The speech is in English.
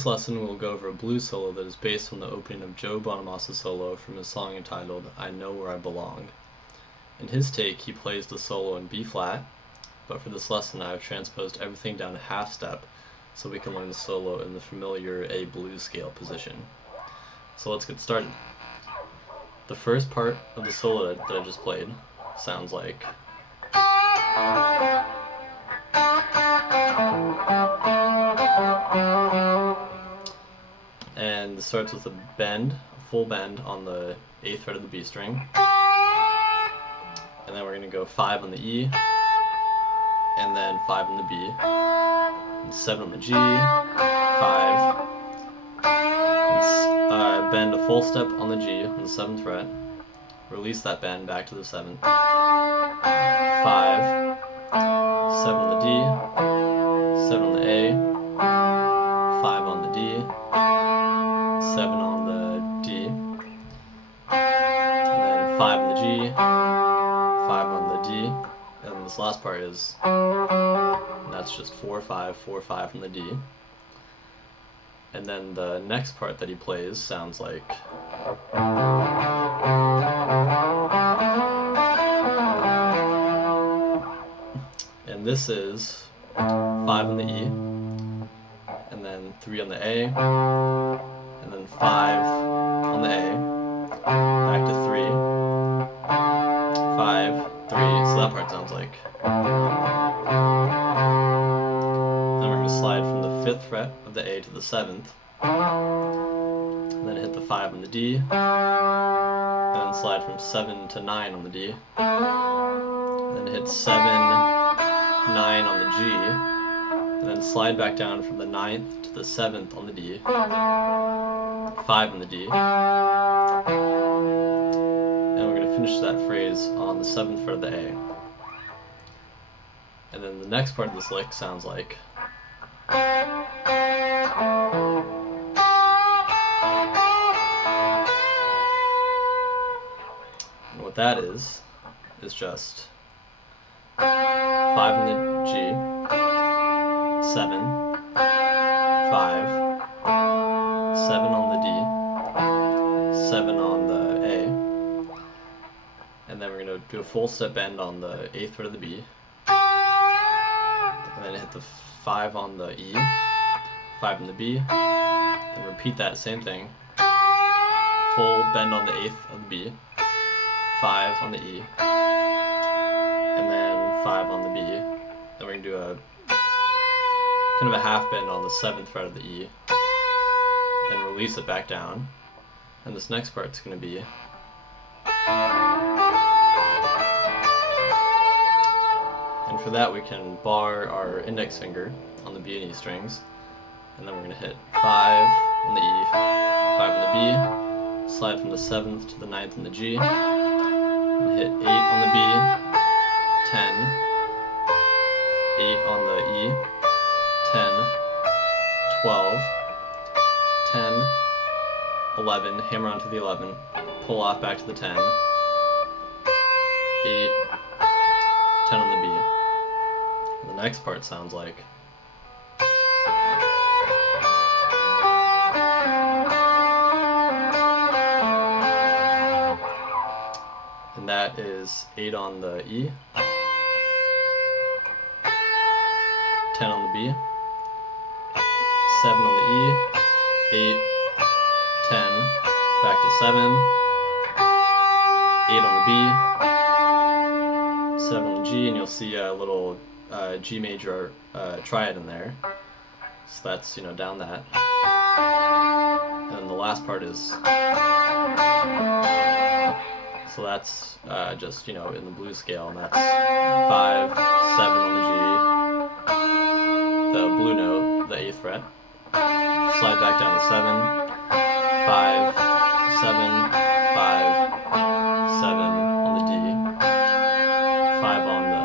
this lesson, we'll go over a blues solo that is based on the opening of Joe Bonamassa solo from his song entitled I Know Where I Belong. In his take, he plays the solo in B flat, but for this lesson I have transposed everything down a half step so we can learn the solo in the familiar A blues scale position. So let's get started. The first part of the solo that I just played sounds like. And it starts with a bend, a full bend on the 8th fret of the B string. And then we're going to go 5 on the E, and then 5 on the B, and 7 on the G, 5, and bend a full step on the G on the 7th fret, release that bend back to the 7th, 5, 7 on the D, 7 on the A, 5 on the D, 7 on the D, and then 5 on the G, 5 on the D, and this last part is, and that's just 4, 5, 4, 5 from the D. And then the next part that he plays sounds like. And this is 5 on the E, and then 3 on the A, and then 5 on the A, back to 3, 5, 3, so that part sounds like. Then we're going to slide from the 5th fret of the A to the 7th, and then hit the 5 on the D, and then slide from 7 to 9 on the D, and then hit 7, 9 on the G, and then slide back down from the 9th to the 7th on the D, 5 on the D, and we're going to finish that phrase on the 7th fret of the A. And then the next part of this lick sounds like. And what that is just 5 on the G, 7, 5, 7 on the D, 7 on the A, and then we're going to do a full step bend on the 8th fret of the B, and then hit the 5 on the E, 5 on the B, and repeat that same thing, full bend on the 8th of the B, 5 on the E, and then 5 on the B. Then we're going to do a kind of a half bend on the 7th fret of the E, then release it back down, and this next part's going to be. And for that we can bar our index finger on the B and E strings, and then we're going to hit 5 on the E, 5 on the B, slide from the 7th to the 9th on the G, and hit 8 on the B, 10, 8 on the E, 10, 12, 10, 11, hammer onto the 11, pull off back to the 10, 8, 10 on the B. And the next part sounds like. And that is 8 on the E, 10 on the B, 7 on the E, 8, 10, back to 7, 8 on the B, 7 on the G, and you'll see a little G major triad in there. So that's, down that. And then the last part is. So that's just, in the blues scale, and that's 5, 7 on the G, the blue note, the 8th fret, slide back down to 7, 5, 7, 5, 7 on the D, 5 on the